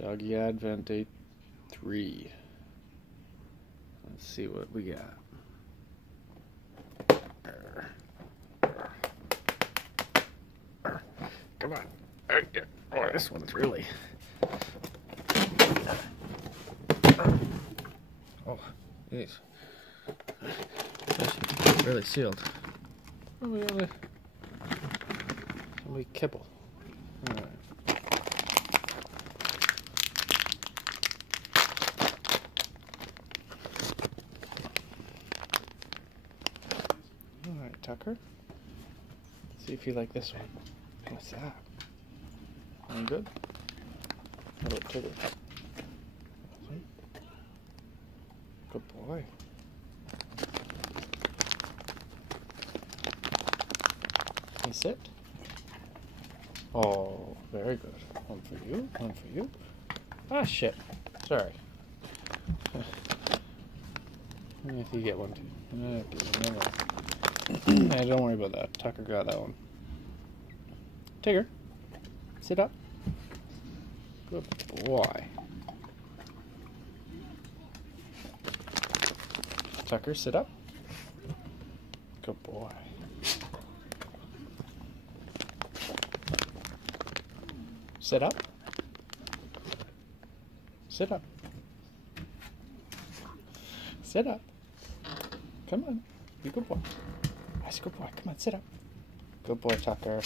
Doggy Advent Day 3. Let's see what we got. Come on. Oh, this one's really... Oh, jeez. It's really sealed. Oh, we have somebody kibble. Alright. Alright, Tucker. Let's see if you like this one. What's that? Any good? How about Tigger? Good boy. Can you sit? Oh, very good. One for you, one for you. Ah, shit. Sorry. If you get one too. Yeah, don't worry about that. Tucker got that one. Tigger, sit up. Good boy. Tucker, sit up. Good boy. Sit up. Sit up. Sit up. Come on. Be a good boy. Nice good boy. Come on, sit up. Good boy, Tucker.